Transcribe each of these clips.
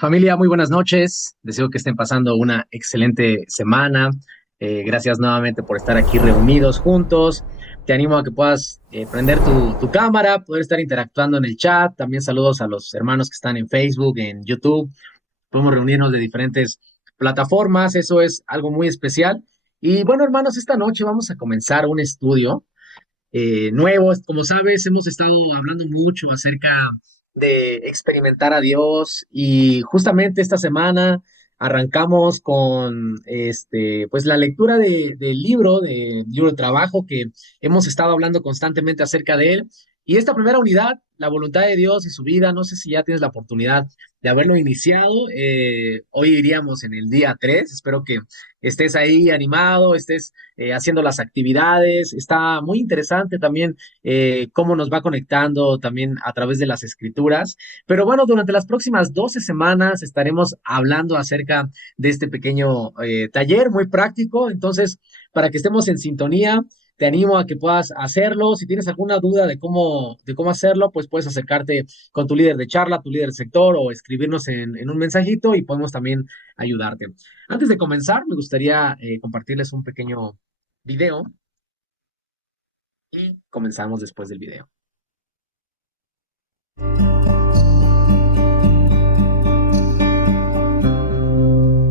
Familia, muy buenas noches. Deseo que estén pasando una excelente semana. Gracias nuevamente por estar aquí reunidos juntos. Te animo a que puedas prender tu cámara, poder estar interactuando en el chat. También saludos a los hermanos que están en Facebook, en YouTube. Podemos reunirnos de diferentes plataformas. Eso es algo muy especial. Y bueno, hermanos, esta noche vamos a comenzar un estudio nuevos. Como sabes, hemos estado hablando mucho acerca de experimentar a Dios y justamente esta semana arrancamos con pues la lectura del libro de trabajo que hemos estado hablando constantemente acerca de él. Y esta primera unidad, la voluntad de Dios y su vida, no sé si ya tienes la oportunidad de haberlo iniciado. Hoy iríamos en el día 3. Espero que estés ahí animado, estés haciendo las actividades. Está muy interesante también cómo nos va conectando también a través de las escrituras. Pero bueno, durante las próximas 12 semanas estaremos hablando acerca de este pequeño taller muy práctico. Entonces, para que estemos en sintonía, te animo a que puedas hacerlo. Si tienes alguna duda de cómo hacerlo, pues puedes acercarte con tu líder de charla, tu líder de sector o escribirnos en un mensajito y podemos también ayudarte. Antes de comenzar, me gustaría compartirles un pequeño video y comenzamos después del video.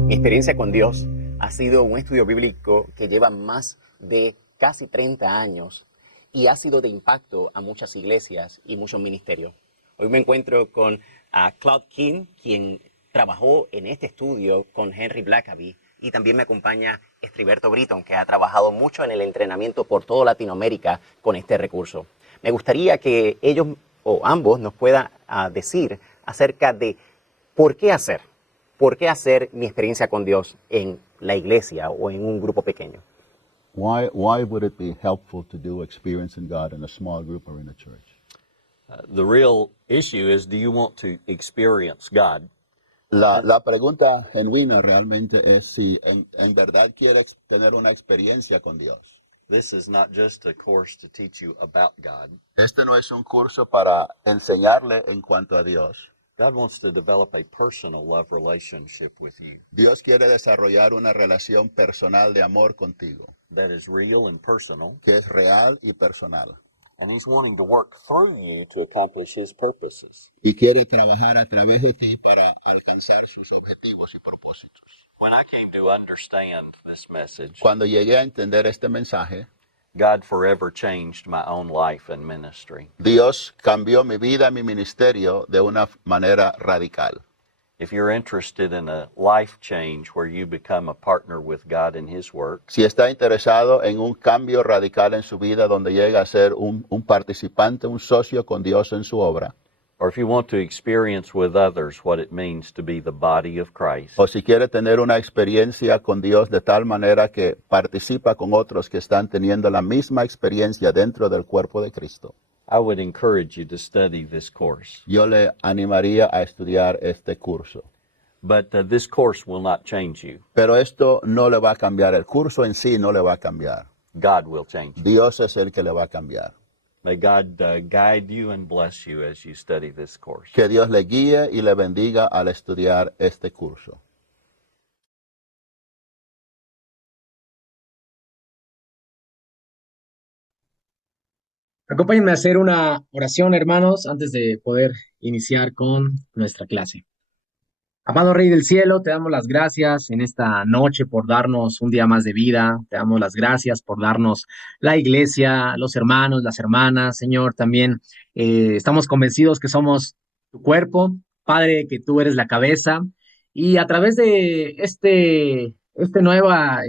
Mi experiencia con Dios ha sido un estudio bíblico que lleva más de casi 30 años y ha sido de impacto a muchas iglesias y muchos ministerios. Hoy me encuentro con Claude King, quien trabajó en este estudio con Henry Blackaby, y también me acompaña Estriberto Britton, que ha trabajado mucho en el entrenamiento por toda Latinoamérica con este recurso. Me gustaría que ellos o ambos nos puedan decir acerca de por qué hacer. ¿Por qué hacer mi experiencia con Dios en la iglesia o en un grupo pequeño? Why would it be helpful to do experiencing God in a small group or in a church? The real issue is, do you want to experience God? La pregunta genuina realmente es si en verdad quieres tener una experiencia con Dios. This is not just a course to teach you about God. Este no es un curso para enseñarle en cuanto a Dios. God wants to develop a personal love relationship with you Dios quiere desarrollar una relación personal de amor contigo, that is real and personal, que es real y personal. and He's wanting to work through you to accomplish His purposes. Y quiere trabajar a través de ti para alcanzar sus objetivos y propósitos. When I came to understand this message, Cuando llegué a entender este mensaje, God forever changed my own life and ministry. Dios cambió mi vida, mi ministerio de una manera radical. If you're interested in a life change where you become a partner with God in His work, Si está interesado en un cambio radical en su vida donde llega a ser un participante, un socio con Dios en su obra, or if you want to experience with others what it means to be the body of Christ, o si quiere tener una experiencia con Dios de tal manera que participa con otros que están teniendo la misma experiencia dentro del cuerpo de Cristo, I would encourage you to study this course. yo le animaría a estudiar este curso. But this course will not change you. Pero esto no le va a cambiar, el curso en sí no le va a cambiar. God will change you. Dios es el que le va a cambiar. May God guide you and bless you as you study this course. Que Dios le guíe y le bendiga al estudiar este curso. Acompáñenme a hacer una oración, hermanos, antes de poder iniciar con nuestra clase. Amado Rey del Cielo, te damos las gracias en esta noche por darnos un día más de vida. Te damos las gracias por darnos la iglesia, los hermanos, las hermanas. Señor, también estamos convencidos que somos tu cuerpo. Padre, que tú eres la cabeza. Y a través de este nueva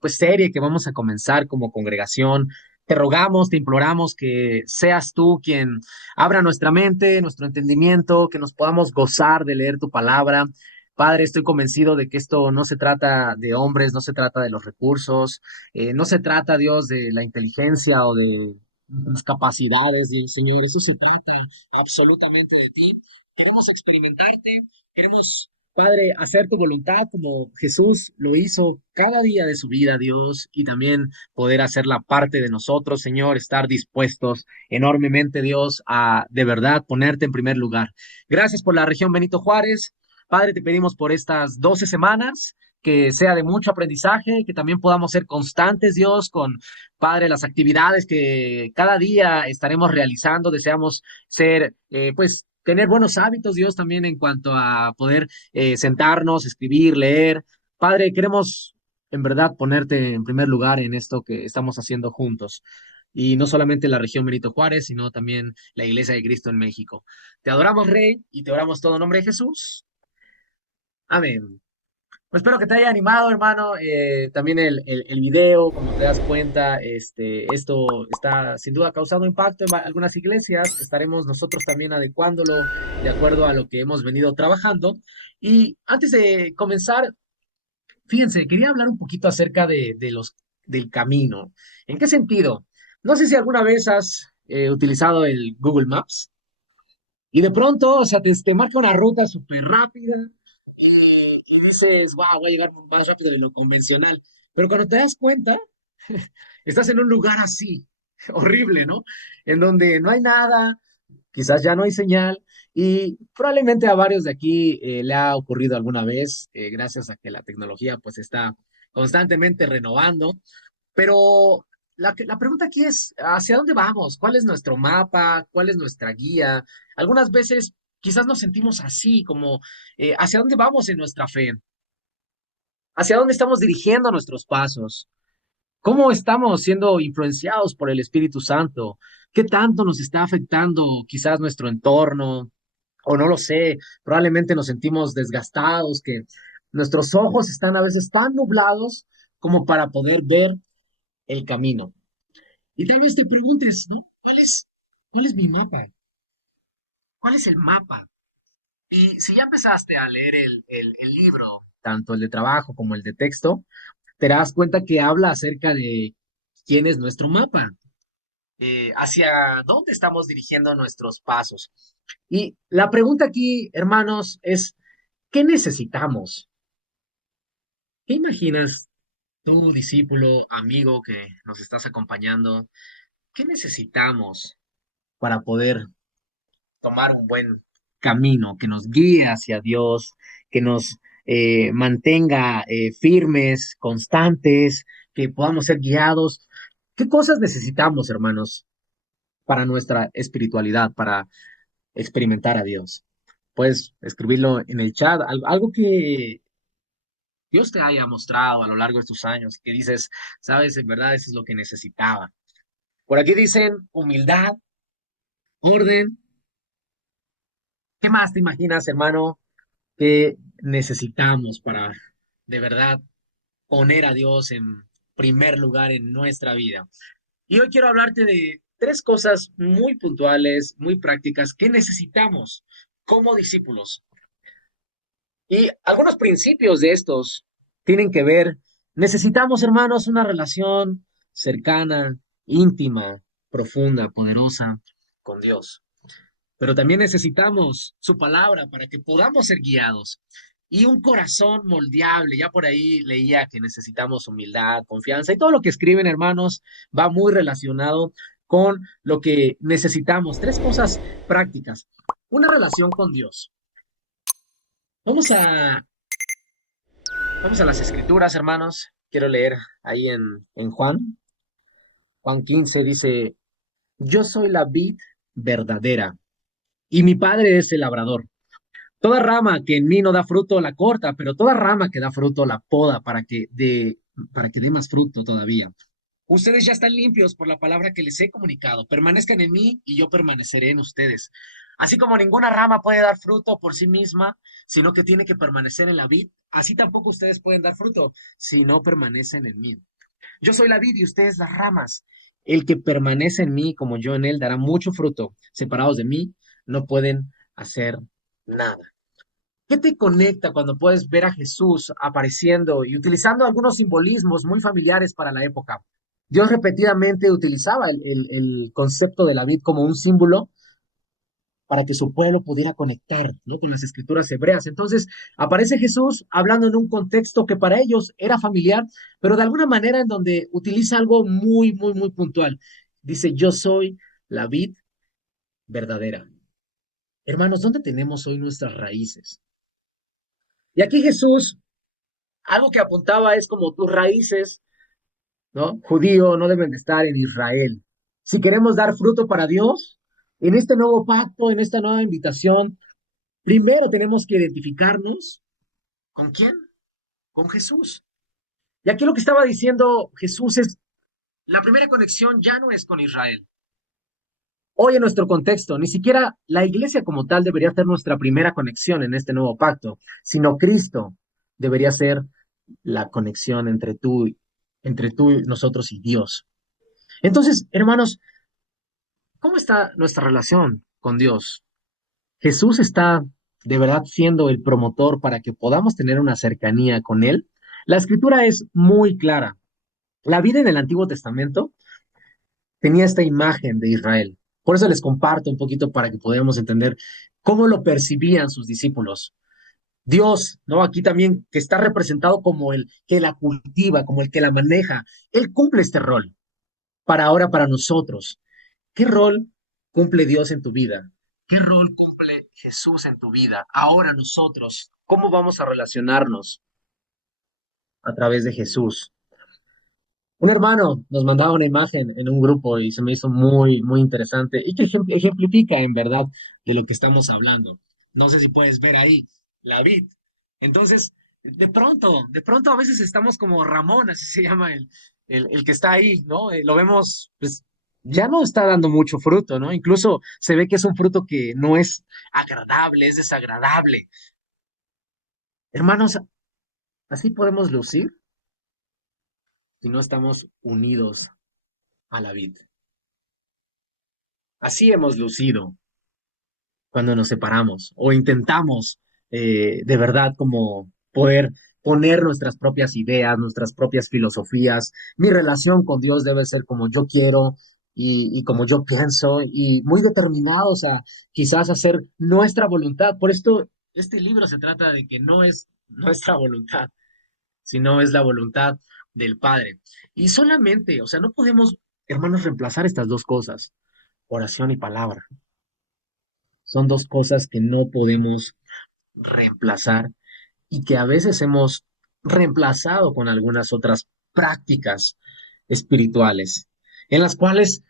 pues serie que vamos a comenzar como congregación, te rogamos, te imploramos que seas tú quien abra nuestra mente, nuestro entendimiento, que nos podamos gozar de leer tu palabra. Padre, estoy convencido de que esto no se trata de hombres, no se trata de los recursos, no se trata, Dios, de la inteligencia o de las capacidades del Señor. Eso se trata absolutamente de ti. Queremos experimentarte, queremos, Padre, hacer tu voluntad como Jesús lo hizo cada día de su vida, Dios, y también poder hacerla parte de nosotros, Señor, estar dispuestos enormemente, Dios, a de verdad ponerte en primer lugar. Gracias por la región Benito Juárez. Padre, te pedimos por estas 12 semanas que sea de mucho aprendizaje, que también podamos ser constantes, Dios, con, Padre, las actividades que cada día estaremos realizando. Deseamos ser, pues, tener buenos hábitos, Dios, también en cuanto a poder sentarnos, escribir, leer. Padre, queremos en verdad ponerte en primer lugar en esto que estamos haciendo juntos. Y no solamente la región Benito Juárez, sino también la Iglesia de Cristo en México. Te adoramos, Rey, y te oramos todo en nombre de Jesús. Amén. Pues espero que te haya animado, hermano. También el video, como te das cuenta, esto está sin duda causando impacto en algunas iglesias. Estaremos nosotros también adecuándolo de acuerdo a lo que hemos venido trabajando. Y antes de comenzar, fíjense, quería hablar un poquito acerca del camino. ¿En qué sentido? No sé si alguna vez has utilizado el Google Maps y de pronto, o sea, te marca una ruta súper rápida y dices, wow, voy a llegar más rápido de lo convencional. Pero cuando te das cuenta, estás en un lugar así, horrible, ¿no? En donde no hay nada, quizás ya no hay señal y probablemente a varios de aquí le ha ocurrido alguna vez, gracias a que la tecnología pues está constantemente renovando, pero la pregunta aquí es, ¿hacia dónde vamos? ¿Cuál es nuestro mapa? ¿Cuál es nuestra guía? Algunas veces quizás nos sentimos así, como, ¿hacia dónde vamos en nuestra fe? ¿Hacia dónde estamos dirigiendo nuestros pasos? ¿Cómo estamos siendo influenciados por el Espíritu Santo? ¿Qué tanto nos está afectando quizás nuestro entorno? O no lo sé, probablemente nos sentimos desgastados, que nuestros ojos están a veces tan nublados como para poder ver el camino. Y tal vez te preguntes, ¿no? ¿Cuál es mi mapa? ¿Cuál es el mapa? Y si ya empezaste a leer el libro, tanto el de trabajo como el de texto, te das cuenta que habla acerca de quién es nuestro mapa, hacia dónde estamos dirigiendo nuestros pasos. Y la pregunta aquí, hermanos, es, ¿qué necesitamos? ¿Qué imaginas tú, discípulo, amigo que nos estás acompañando? ¿Qué necesitamos para poder tomar un buen camino que nos guíe hacia Dios, que nos mantenga firmes, constantes, que podamos ser guiados? ¿Qué cosas necesitamos, hermanos, para nuestra espiritualidad, para experimentar a Dios? Puedes escribirlo en el chat, algo que Dios te haya mostrado a lo largo de estos años, que dices, sabes, en verdad eso es lo que necesitaba. Por aquí dicen humildad, orden. ¿Qué más te imaginas, hermano, que necesitamos para de verdad poner a Dios en primer lugar en nuestra vida? Y hoy quiero hablarte de tres cosas muy puntuales, muy prácticas que necesitamos como discípulos. Y algunos principios de estos tienen que ver, necesitamos, hermanos, una relación cercana, íntima, profunda, poderosa con Dios. Pero también necesitamos su palabra para que podamos ser guiados y un corazón moldeable. Ya por ahí leía que necesitamos humildad, confianza y todo lo que escriben, hermanos, va muy relacionado con lo que necesitamos. Tres cosas prácticas. Una relación con Dios. Vamos a Vamos a las escrituras, hermanos. Quiero leer ahí en Juan 15 dice, yo soy la vid verdadera y mi padre es el labrador. Toda rama que en mí no da fruto la corta, pero toda rama que da fruto la poda para que dé más fruto todavía. Ustedes ya están limpios por la palabra que les he comunicado. Permanezcan en mí y yo permaneceré en ustedes. Así como ninguna rama puede dar fruto por sí misma, sino que tiene que permanecer en la vid, así tampoco ustedes pueden dar fruto si no permanecen en mí. Yo soy la vid y ustedes las ramas. El que permanece en mí como yo en él dará mucho fruto. Separados de mí, no pueden hacer nada. ¿Qué te conecta cuando puedes ver a Jesús apareciendo y utilizando algunos simbolismos muy familiares para la época? Dios repetidamente utilizaba el concepto de la vid como un símbolo para que su pueblo pudiera conectar, ¿no?, con las escrituras hebreas. Entonces, aparece Jesús hablando en un contexto que para ellos era familiar, pero de alguna manera en donde utiliza algo muy, muy, muy puntual. Dice, yo soy la vid verdadera. Hermanos, ¿dónde tenemos hoy nuestras raíces? Y aquí Jesús, algo que apuntaba es como tus raíces, ¿no? Judío, no deben de estar en Israel. Si queremos dar fruto para Dios, en este nuevo pacto, en esta nueva invitación, primero tenemos que identificarnos con quién, con Jesús. Y aquí lo que estaba diciendo Jesús es, la primera conexión ya no es con Israel. Hoy en nuestro contexto, ni siquiera la iglesia como tal debería ser nuestra primera conexión en este nuevo pacto, sino Cristo debería ser la conexión entre tú, nosotros y Dios. Entonces, hermanos, ¿cómo está nuestra relación con Dios? ¿Jesús está de verdad siendo el promotor para que podamos tener una cercanía con Él? La escritura es muy clara. La vida en el Antiguo Testamento tenía esta imagen de Israel. Por eso les comparto un poquito para que podamos entender cómo lo percibían sus discípulos. Dios, ¿no? Aquí también que está representado como el que la cultiva, como el que la maneja. Él cumple este rol para ahora, para nosotros. ¿Qué rol cumple Dios en tu vida? ¿Qué rol cumple Jesús en tu vida? Ahora nosotros, ¿cómo vamos a relacionarnos a través de Jesús? Un hermano nos mandaba una imagen en un grupo y se me hizo muy, muy interesante y que ejemplifica en verdad de lo que estamos hablando. No sé si puedes ver ahí la vid. Entonces, de pronto a veces estamos como Ramón, así se llama el que está ahí, ¿no? Lo vemos, pues ya no está dando mucho fruto, ¿no? Incluso se ve que es un fruto que no es agradable, es desagradable. Hermanos, así podemos lucir si no estamos unidos a la vid. Así hemos lucido cuando nos separamos o intentamos de verdad como poder poner nuestras propias ideas, nuestras propias filosofías. Mi relación con Dios debe ser como yo quiero y como yo pienso y muy determinados a quizás hacer nuestra voluntad. Por esto, este libro se trata de que no es nuestra voluntad, sino es la voluntad del Padre. Y solamente, o sea, no podemos, hermanos, reemplazar estas dos cosas, oración y palabra. Son dos cosas que no podemos reemplazar y que a veces hemos reemplazado con algunas otras prácticas espirituales, en las cuales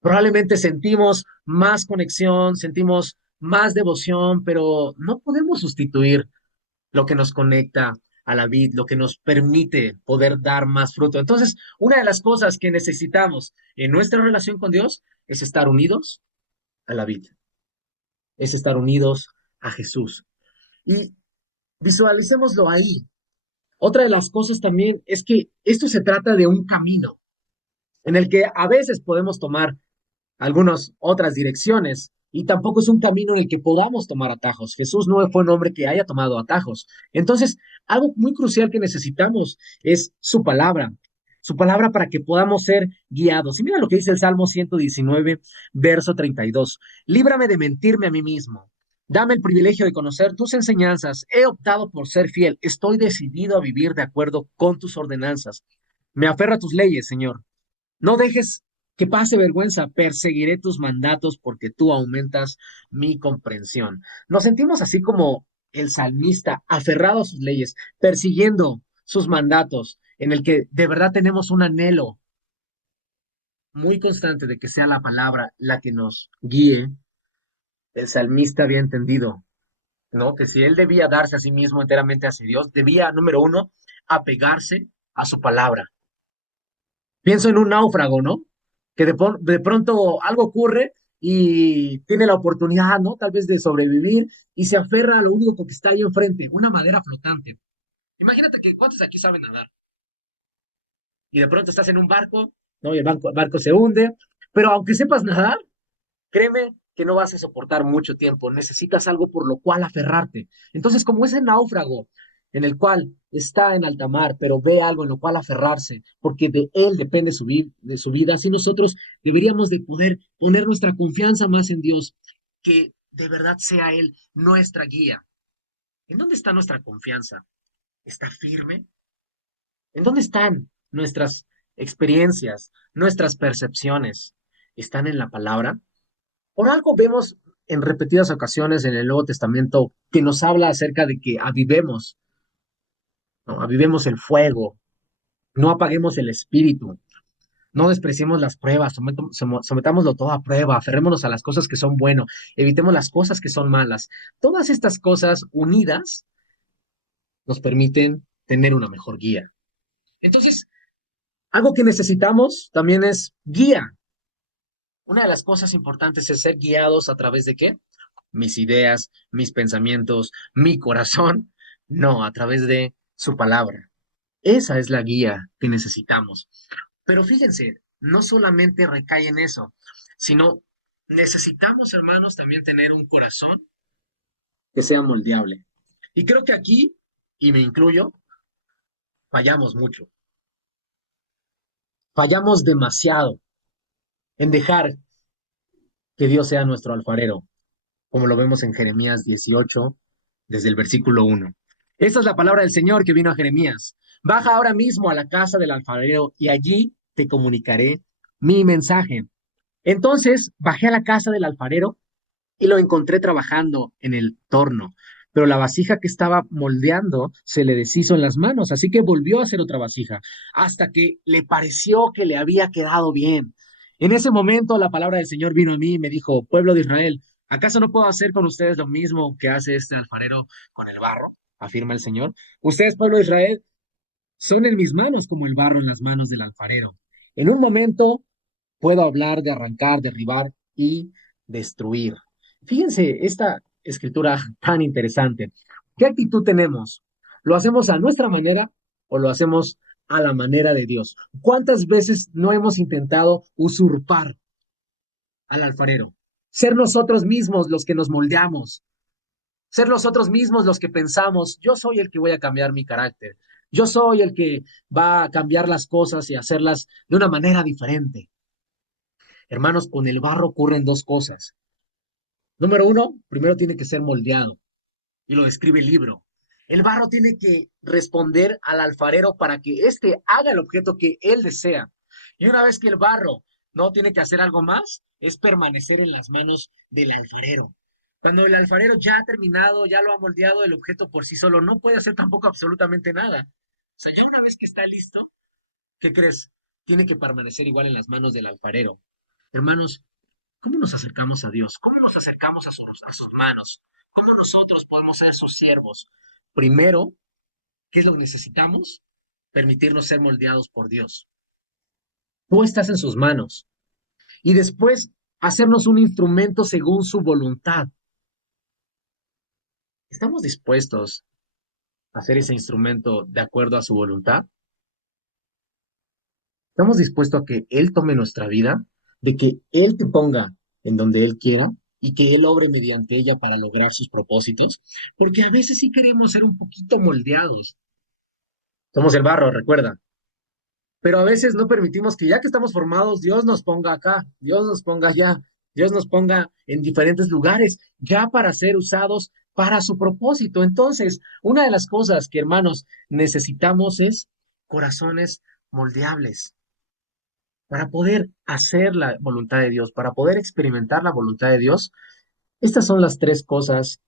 probablemente sentimos más conexión, sentimos más devoción, pero no podemos sustituir lo que nos conecta a la vid, lo que nos permite poder dar más fruto. Entonces, una de las cosas que necesitamos en nuestra relación con Dios es estar unidos a la vid, es estar unidos a Jesús. Y visualicémoslo ahí. Otra de las cosas también es que esto se trata de un camino en el que a veces podemos tomar algunas otras direcciones y tampoco es un camino en el que podamos tomar atajos. Jesús no fue un hombre que haya tomado atajos. Entonces, algo muy crucial que necesitamos es su palabra para que podamos ser guiados. Y mira lo que dice el Salmo 119, verso 32. Líbrame de mentirme a mí mismo. Dame el privilegio de conocer tus enseñanzas. He optado por ser fiel. Estoy decidido a vivir de acuerdo con tus ordenanzas. Me aferro a tus leyes, Señor. No dejes que pase vergüenza, perseguiré tus mandatos porque tú aumentas mi comprensión. Nos sentimos así como el salmista, aferrado a sus leyes, persiguiendo sus mandatos, en el que de verdad tenemos un anhelo muy constante de que sea la palabra la que nos guíe. El salmista había entendido, ¿no? Que si él debía darse a sí mismo enteramente hacia Dios, debía, número uno, apegarse a su palabra. Pienso en un náufrago, ¿no? Que de pronto algo ocurre y tiene la oportunidad, ¿no? Tal vez de sobrevivir y se aferra a lo único que está ahí enfrente, una madera flotante. Imagínate que cuántos aquí saben nadar y de pronto estás en un barco, ¿no? Y el barco se hunde, pero aunque sepas nadar, créeme que no vas a soportar mucho tiempo, necesitas algo por lo cual aferrarte. Entonces, como ese náufrago en el cual está en alta mar, pero ve algo en lo cual aferrarse, porque de él depende de su vida, así nosotros deberíamos de poder poner nuestra confianza más en Dios, que de verdad sea Él nuestra guía. ¿En dónde está nuestra confianza? ¿Está firme? ¿En dónde están nuestras experiencias, nuestras percepciones? ¿Están en la palabra? Por algo vemos en repetidas ocasiones en el Nuevo Testamento que nos habla acerca de que avivemos. ¿no? Avivemos el fuego, no apaguemos el espíritu, no despreciemos las pruebas, sometámoslo todo a prueba, aferrémonos a las cosas que son buenas, evitemos las cosas que son malas. Todas estas cosas unidas nos permiten tener una mejor guía. Entonces, algo que necesitamos también es guía. Una de las cosas importantes es ser guiados a través de ¿qué? Mis ideas, mis pensamientos, mi corazón. No, a través de su palabra. Esa es la guía que necesitamos. Pero fíjense, no solamente recae en eso, sino necesitamos, hermanos, también tener un corazón que sea moldeable. Y creo que aquí, y me incluyo, fallamos mucho. Fallamos demasiado en dejar que Dios sea nuestro alfarero, como lo vemos en Jeremías 18, desde el versículo 1. Esta es la palabra del Señor que vino a Jeremías. Baja ahora mismo a la casa del alfarero y allí te comunicaré mi mensaje. Entonces bajé a la casa del alfarero y lo encontré trabajando en el torno, pero la vasija que estaba moldeando se le deshizo en las manos, así que volvió a hacer otra vasija, hasta que le pareció que le había quedado bien. En ese momento la palabra del Señor vino a mí y me dijo, pueblo de Israel, ¿acaso no puedo hacer con ustedes lo mismo que hace este alfarero con el barro? Afirma el Señor. Ustedes, pueblo de Israel, son en mis manos como el barro en las manos del alfarero. En un momento puedo hablar de arrancar, derribar y destruir. Fíjense esta escritura tan interesante. ¿Qué actitud tenemos? ¿Lo hacemos a nuestra manera o lo hacemos a la manera de Dios? ¿Cuántas veces no hemos intentado usurpar al alfarero? Ser nosotros mismos los que nos moldeamos, ser nosotros mismos los que pensamos, yo soy el que voy a cambiar mi carácter, yo soy el que va a cambiar las cosas y hacerlas de una manera diferente. Hermanos, con el barro ocurren dos cosas. Número uno, primero tiene que ser moldeado, y lo describe el libro. El barro tiene que responder al alfarero para que éste haga el objeto que él desea. Y una vez que el barro no tiene que hacer algo más, es permanecer en las manos del alfarero. Cuando el alfarero ya ha terminado, ya lo ha moldeado, el objeto por sí solo no puede hacer tampoco absolutamente nada. O sea, ya una vez que está listo, ¿qué crees? Tiene que permanecer igual en las manos del alfarero. Hermanos, ¿cómo nos acercamos a Dios? ¿Cómo nos acercamos a sus manos? ¿Cómo nosotros podemos ser sus siervos? Primero, ¿qué es lo que necesitamos? Permitirnos ser moldeados por Dios. Tú estás en sus manos. Y después, hacernos un instrumento según su voluntad. ¿Estamos dispuestos a hacer ese instrumento de acuerdo a su voluntad? ¿Estamos dispuestos a que Él tome nuestra vida? ¿De que Él te ponga en donde Él quiera? Y que Él obre mediante ella para lograr sus propósitos, porque a veces sí queremos ser un poquito moldeados. Somos el barro, recuerda, pero a veces no permitimos que ya que estamos formados, Dios nos ponga acá, Dios nos ponga allá, Dios nos ponga en diferentes lugares, ya para ser usados para su propósito. Entonces, una de las cosas que, hermanos, necesitamos es corazones moldeables para poder hacer la voluntad de Dios, para poder experimentar la voluntad de Dios. Estas son las tres cosas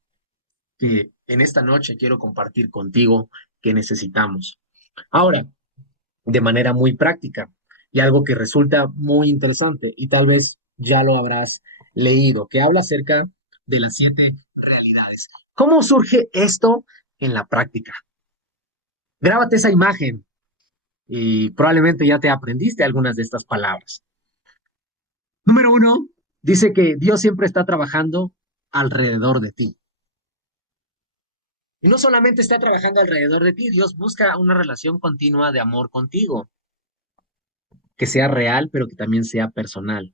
que en esta noche quiero compartir contigo que necesitamos. Ahora, de manera muy práctica y algo que resulta muy interesante y tal vez ya lo habrás leído, que habla acerca de las 7 realidades. ¿Cómo surge esto en la práctica? Grábate esa imagen y probablemente ya te aprendiste algunas de estas palabras. Número uno, dice que Dios siempre está trabajando alrededor de ti. Y no solamente está trabajando alrededor de ti, Dios busca una relación continua de amor contigo, que sea real, pero que también sea personal.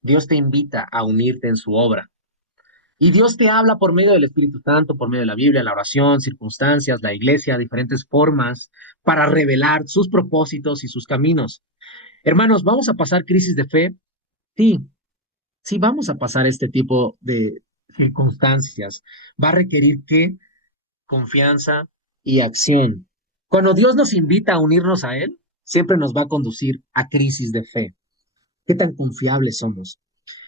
Dios te invita a unirte en su obra. Y Dios te habla por medio del Espíritu Santo, por medio de la Biblia, la oración, circunstancias, la iglesia, diferentes formas para revelar sus propósitos y sus caminos. Hermanos, ¿vamos a pasar crisis de fe? Sí, sí vamos a pasar este tipo de circunstancias. Va a requerir que confianza y acción. Cuando Dios nos invita a unirnos a Él, siempre nos va a conducir a crisis de fe. ¿Qué tan confiables somos?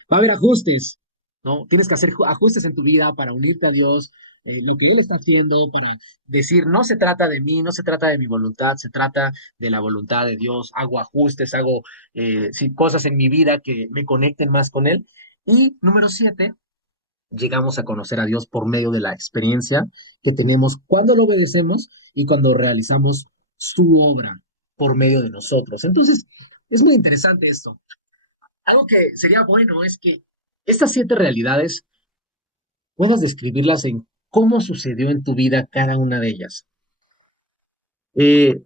Va a haber ajustes, ¿no? Tienes que hacer ajustes en tu vida para unirte a Dios, lo que Él está haciendo, para decir, no se trata de mí, no se trata de mi voluntad, se trata de la voluntad de Dios. Hago ajustes, hago sí, cosas en mi vida que me conecten más con Él. Y número 7, llegamos a conocer a Dios por medio de la experiencia que tenemos cuando lo obedecemos y cuando realizamos su obra por medio de nosotros. Entonces, es muy interesante esto. Algo que sería bueno es que estas 7 realidades puedas describirlas en cómo sucedió en tu vida cada una de ellas. Eh,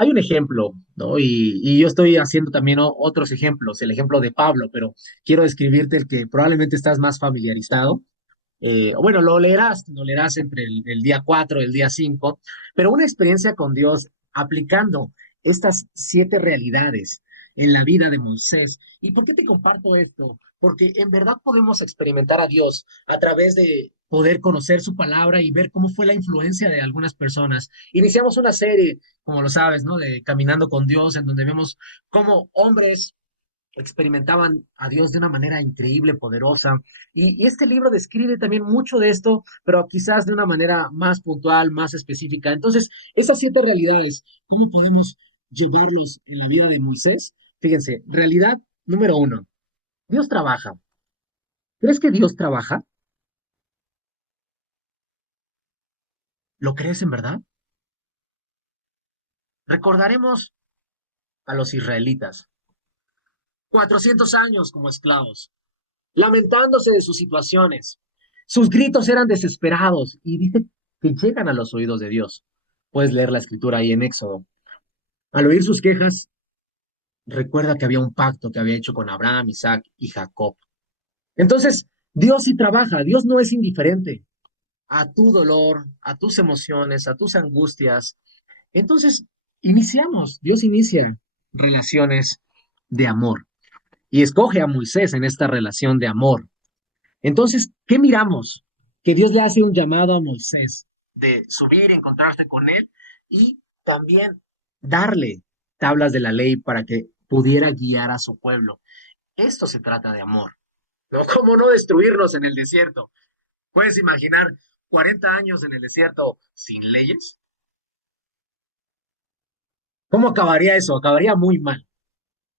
Hay un ejemplo, ¿no? Y yo estoy haciendo también otros ejemplos, el ejemplo de Pablo, pero quiero describirte el que probablemente estás más familiarizado. Bueno, lo leerás entre el día 4 y el día 5, pero una experiencia con Dios aplicando estas 7 realidades en la vida de Moisés. ¿Y por qué te comparto esto? Porque en verdad podemos experimentar a Dios a través de poder conocer su palabra y ver cómo fue la influencia de algunas personas. Iniciamos una serie, como lo sabes, ¿no? De Caminando con Dios, en donde vemos cómo hombres experimentaban a Dios de una manera increíble, poderosa. Y este libro describe también mucho de esto, pero quizás de una manera más puntual, más específica. Entonces, esas 7 realidades, ¿cómo podemos llevarlos en la vida de Moisés? Fíjense, realidad número 1, Dios trabaja. ¿Crees que Dios trabaja? ¿Lo crees en verdad? Recordaremos a los israelitas, 400 años como esclavos, lamentándose de sus situaciones. Sus gritos eran desesperados y dice que llegan a los oídos de Dios. Puedes leer la escritura ahí en Éxodo. Al oír sus quejas, recuerda que había un pacto que había hecho con Abraham, Isaac y Jacob. Entonces, Dios sí trabaja, Dios no es indiferente a tu dolor, a tus emociones, a tus angustias. Entonces, Dios inicia relaciones de amor y escoge a Moisés en esta relación de amor. Entonces, ¿qué miramos? Que Dios le hace un llamado a Moisés de subir, encontrarse con él y también darle tablas de la ley para que pudiera guiar a su pueblo. Esto se trata de amor, ¿no? ¿Cómo no destruirnos en el desierto? ¿Puedes imaginar 40 años en el desierto sin leyes? ¿Cómo acabaría eso? Acabaría muy mal,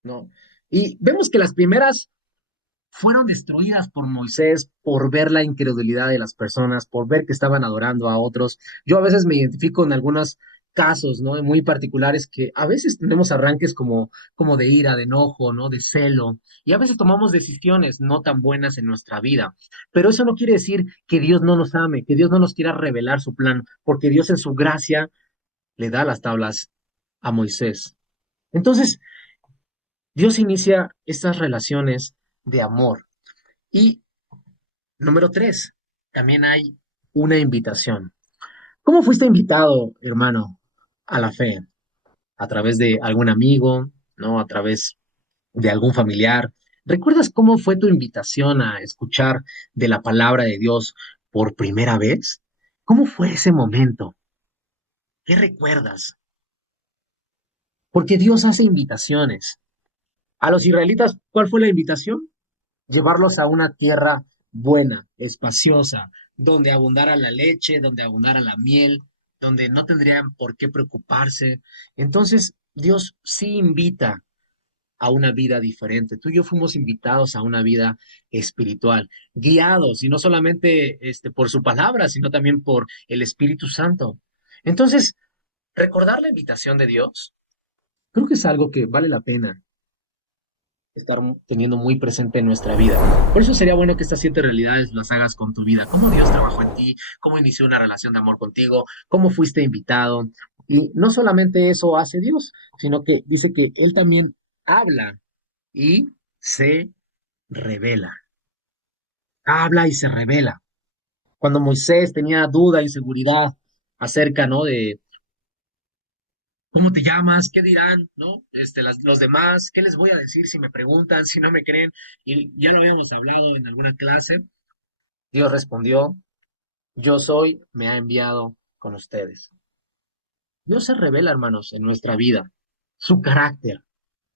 ¿no? Y vemos que las primeras fueron destruidas por Moisés por ver la incredulidad de las personas, por ver que estaban adorando a otros. Yo a veces me identifico en algunos casos, ¿no? Muy particulares que a veces tenemos arranques como de ira, de enojo, ¿no? De celo, y a veces tomamos decisiones no tan buenas en nuestra vida. Pero eso no quiere decir que Dios no nos ame, que Dios no nos quiera revelar su plan, porque Dios en su gracia le da las tablas a Moisés. Entonces, Dios inicia estas relaciones de amor. Y número 3, también hay una invitación. ¿Cómo fuiste invitado, hermano, a la fe? ¿A través de algún amigo, no? ¿A través de algún familiar? ¿Recuerdas cómo fue tu invitación a escuchar de la palabra de Dios por primera vez? ¿Cómo fue ese momento? ¿Qué recuerdas? Porque Dios hace invitaciones. A los israelitas, ¿cuál fue la invitación? Llevarlos a una tierra buena, espaciosa, donde abundara la leche, donde abundara la miel, donde no tendrían por qué preocuparse. Entonces, Dios sí invita a una vida diferente. Tú y yo fuimos invitados a una vida espiritual, guiados, y no solamente por su palabra, sino también por el Espíritu Santo. Entonces, recordar la invitación de Dios, creo que es algo que vale la pena estar teniendo muy presente en nuestra vida. Por eso sería bueno que estas 7 realidades las hagas con tu vida. Cómo Dios trabajó en ti, cómo inició una relación de amor contigo, cómo fuiste invitado. Y no solamente eso hace Dios, sino que dice que Él también habla y se revela. Habla y se revela. Cuando Moisés tenía duda, inseguridad acerca, ¿no? De ¿cómo te llamas? ¿Qué dirán? ¿No? Los demás, ¿qué les voy a decir si me preguntan, si no me creen? Y ya lo habíamos hablado en alguna clase. Dios respondió, yo soy, me ha enviado con ustedes. Dios se revela, hermanos, en nuestra vida, su carácter,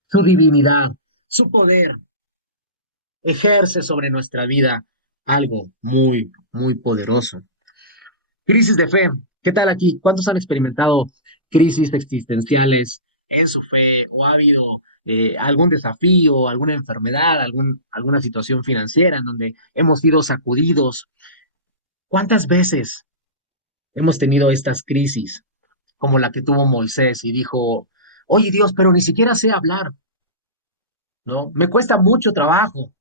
su divinidad, su poder, ejerce sobre nuestra vida algo muy, muy poderoso. Crisis de fe. ¿Qué tal aquí? ¿Cuántos han experimentado crisis existenciales en su fe o ha habido algún desafío, alguna enfermedad, alguna situación financiera en donde hemos sido sacudidos? ¿Cuántas veces hemos tenido estas crisis como la que tuvo Moisés y dijo, oye Dios, pero ni siquiera sé hablar, ¿no? Me cuesta mucho trabajo.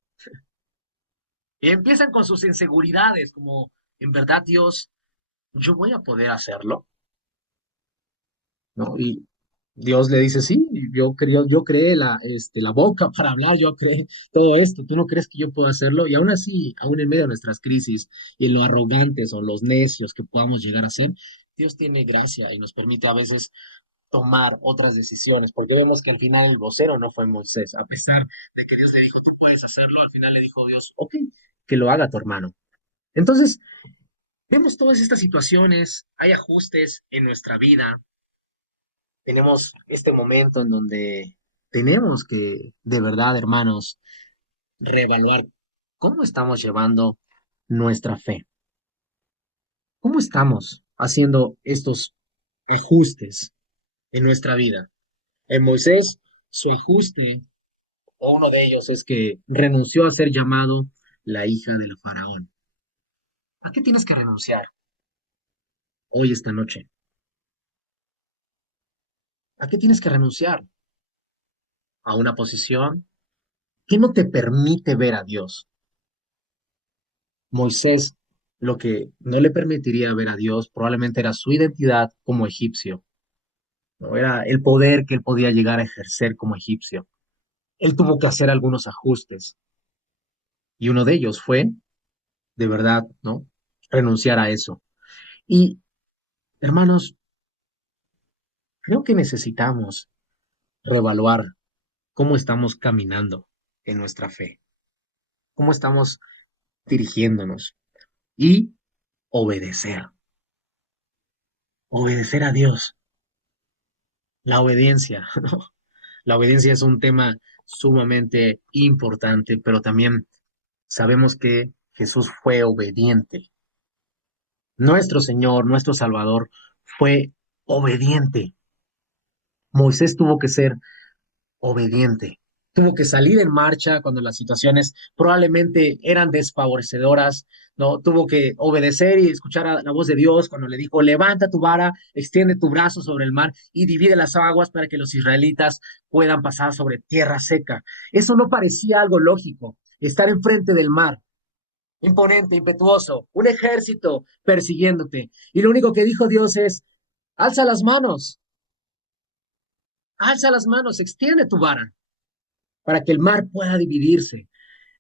Y empiezan con sus inseguridades, como, en verdad, Dios, yo voy a poder hacerlo, ¿no? Y Dios le dice, sí, yo creé la boca para hablar, yo creé todo esto, ¿tú no crees que yo puedo hacerlo? Y aún así, aún en medio de nuestras crisis y en lo arrogantes o los necios que podamos llegar a ser, Dios tiene gracia y nos permite a veces tomar otras decisiones, porque vemos que al final el vocero no fue Moisés, a pesar de que Dios le dijo, tú puedes hacerlo, al final le dijo Dios, ok, que lo haga tu hermano. Entonces, vemos todas estas situaciones, hay ajustes en nuestra vida, tenemos este momento en donde tenemos que, de verdad, hermanos, reevaluar cómo estamos llevando nuestra fe, cómo estamos haciendo estos ajustes en nuestra vida. En Moisés, su ajuste, o uno de ellos, es que renunció a ser llamado la hija del faraón. ¿A qué tienes que renunciar hoy, esta noche? ¿A qué tienes que renunciar? ¿A una posición que no te permite ver a Dios? Moisés, lo que no le permitiría ver a Dios probablemente era su identidad como egipcio, ¿no? Era el poder que él podía llegar a ejercer como egipcio. Él tuvo que hacer algunos ajustes y uno de ellos fue, de verdad, ¿no? Renunciar a eso. Y, hermanos, creo que necesitamos reevaluar cómo estamos caminando en nuestra fe, cómo estamos dirigiéndonos y obedecer, obedecer a Dios. La obediencia, ¿no? La obediencia es un tema sumamente importante, pero también sabemos que Jesús fue obediente. Nuestro Señor, nuestro Salvador, fue obediente. Moisés tuvo que ser obediente. Tuvo que salir en marcha cuando las situaciones probablemente eran desfavorecedoras, ¿no? Tuvo que obedecer y escuchar a la voz de Dios cuando le dijo, levanta tu vara, extiende tu brazo sobre el mar y divide las aguas para que los israelitas puedan pasar sobre tierra seca. Eso no parecía algo lógico, estar enfrente del mar, imponente, impetuoso, un ejército persiguiéndote. Y lo único que dijo Dios es, alza las manos, extiende tu vara para que el mar pueda dividirse.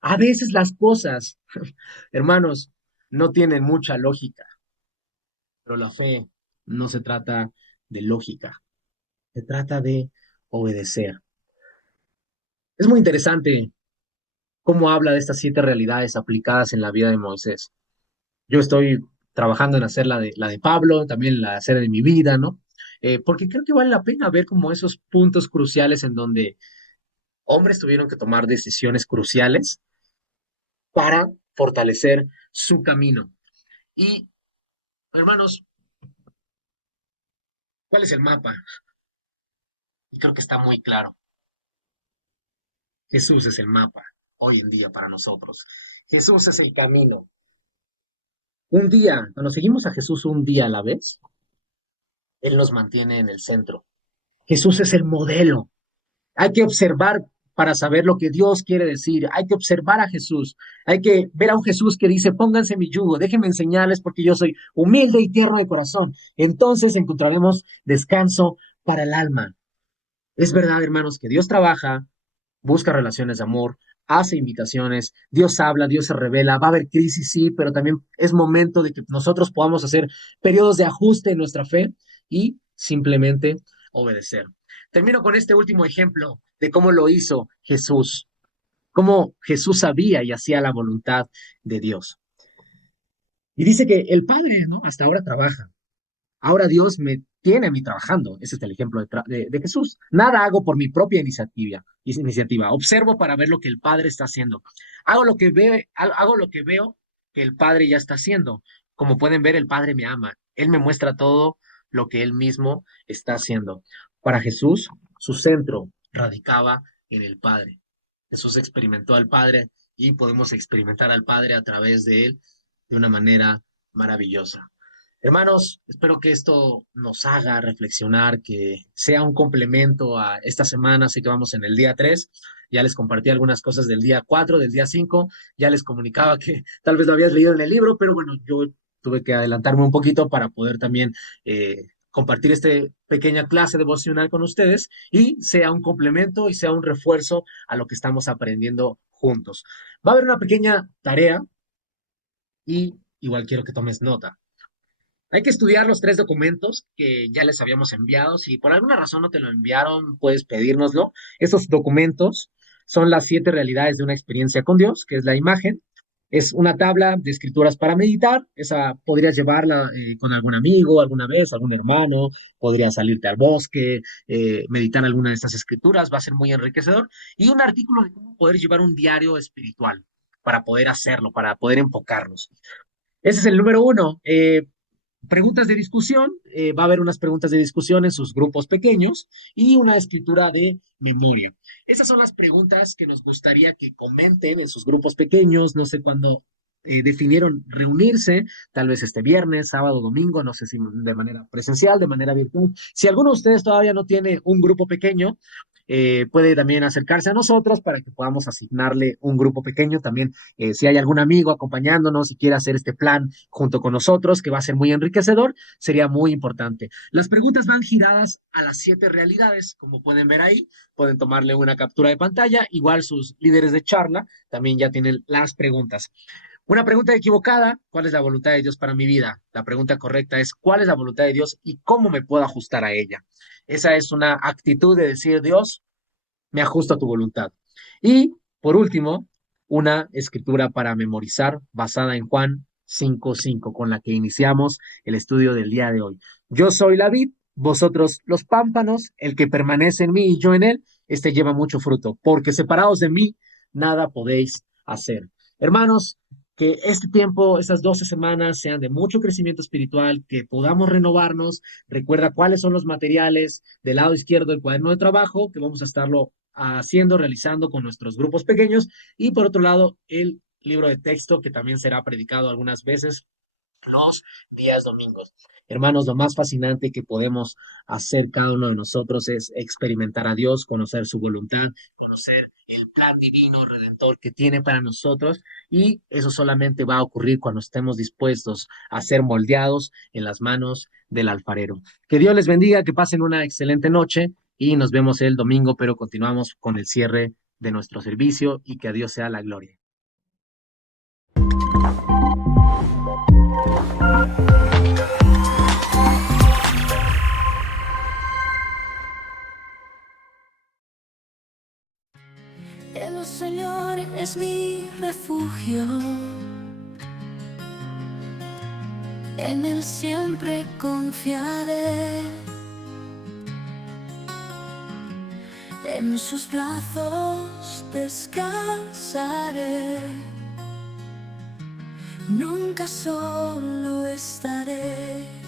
A veces las cosas, hermanos, no tienen mucha lógica, pero la fe no se trata de lógica, se trata de obedecer. Es muy interesante cómo habla de estas 7 realidades aplicadas en la vida de Moisés. Yo estoy trabajando en hacer la de Pablo, también la de hacer de mi vida, ¿no? Porque creo que vale la pena ver como esos puntos cruciales en donde hombres tuvieron que tomar decisiones cruciales para fortalecer su camino. Y, hermanos, ¿cuál es el mapa? Y creo que está muy claro. Jesús es el mapa hoy en día para nosotros. Jesús es el camino. Un día, cuando seguimos a Jesús un día a la vez, Él nos mantiene en el centro. Jesús es el modelo. Hay que observar para saber lo que Dios quiere decir. Hay que observar a Jesús. Hay que ver a un Jesús que dice, pónganse mi yugo, déjenme enseñarles porque yo soy humilde y tierno de corazón. Entonces encontraremos descanso para el alma. Es verdad, hermanos, que Dios trabaja, busca relaciones de amor, hace invitaciones, Dios habla, Dios se revela, va a haber crisis, sí, pero también es momento de que nosotros podamos hacer periodos de ajuste en nuestra fe y simplemente obedecer. Termino con este último ejemplo de cómo lo hizo Jesús, cómo Jesús sabía y hacía la voluntad de Dios. Y dice que el Padre, ¿no? Hasta ahora trabaja. Ahora Dios me tiene a mí trabajando. Ese es el ejemplo de Jesús. Nada hago por mi propia iniciativa. Observo para ver lo que el Padre está haciendo. Hago lo que veo que el Padre ya está haciendo. como pueden ver, el Padre me ama. Él me muestra todo lo que Él mismo está haciendo. Para Jesús, su centro radicaba en el Padre. Jesús experimentó al Padre y podemos experimentar al Padre a través de Él de una manera maravillosa. Hermanos, espero que esto nos haga reflexionar, que sea un complemento a esta semana. Sé que vamos en el día 3. Ya les compartí algunas cosas del día 4, del día 5. Ya les comunicaba que tal vez lo habías leído en el libro, pero bueno, yo tuve que adelantarme un poquito para poder también compartir esta pequeña clase devocional con ustedes y sea un complemento y sea un refuerzo a lo que estamos aprendiendo juntos. Va a haber una pequeña tarea y igual quiero que tomes nota. Hay que estudiar los 3 documentos que ya les habíamos enviado. Si por alguna razón no te lo enviaron, puedes pedírnoslo. Esos documentos son las 7 realidades de una experiencia con Dios, que es la imagen. Es una tabla de escrituras para meditar. Esa podrías llevarla con algún amigo, alguna vez, algún hermano. Podrías salirte al bosque, meditar alguna de estas escrituras. Va a ser muy enriquecedor. Y un artículo de cómo poder llevar un diario espiritual para poder hacerlo, para poder enfocarnos. Ese es el número 1. Preguntas de discusión, va a haber unas preguntas de discusión en sus grupos pequeños y una escritura de memoria. Esas son las preguntas que nos gustaría que comenten en sus grupos pequeños. No sé cuándo definieron reunirse, tal vez este viernes, sábado, domingo, no sé si de manera presencial, de manera virtual. Si alguno de ustedes todavía no tiene un grupo pequeño, puede también acercarse a nosotros para que podamos asignarle un grupo pequeño. También, si hay algún amigo acompañándonos y quiere hacer este plan junto con nosotros, que va a ser muy enriquecedor, sería muy importante. Las preguntas van giradas a las 7 realidades, como pueden ver ahí. Pueden tomarle una captura de pantalla. Igual sus líderes de charla también ya tienen las preguntas. Una pregunta equivocada: ¿cuál es la voluntad de Dios para mi vida? La pregunta correcta es: ¿cuál es la voluntad de Dios y cómo me puedo ajustar a ella? Esa es una actitud de decir: Dios, me ajusto a tu voluntad. Y por último, una escritura para memorizar basada en Juan 5:5, con la que iniciamos el estudio del día de hoy. Yo soy la vid, vosotros los pámpanos. El que permanece en mí y yo en él, este lleva mucho fruto, porque separados de mí, nada podéis hacer. Hermanos, que este tiempo, estas 12 semanas, sean de mucho crecimiento espiritual, que podamos renovarnos. Recuerda cuáles son los materiales del lado izquierdo del cuaderno de trabajo, que vamos a estarlo haciendo, realizando con nuestros grupos pequeños. Y por otro lado, el libro de texto, que también será predicado algunas veces los días domingos. Hermanos, lo más fascinante que podemos hacer cada uno de nosotros es experimentar a Dios, conocer su voluntad, conocer el plan divino, redentor que tiene para nosotros, y eso solamente va a ocurrir cuando estemos dispuestos a ser moldeados en las manos del alfarero. Que Dios les bendiga, que pasen una excelente noche y nos vemos el domingo, pero continuamos con el cierre de nuestro servicio y que a Dios sea la gloria. El Señor es mi refugio, en Él siempre confiaré, en sus brazos descansaré, nunca solo estaré.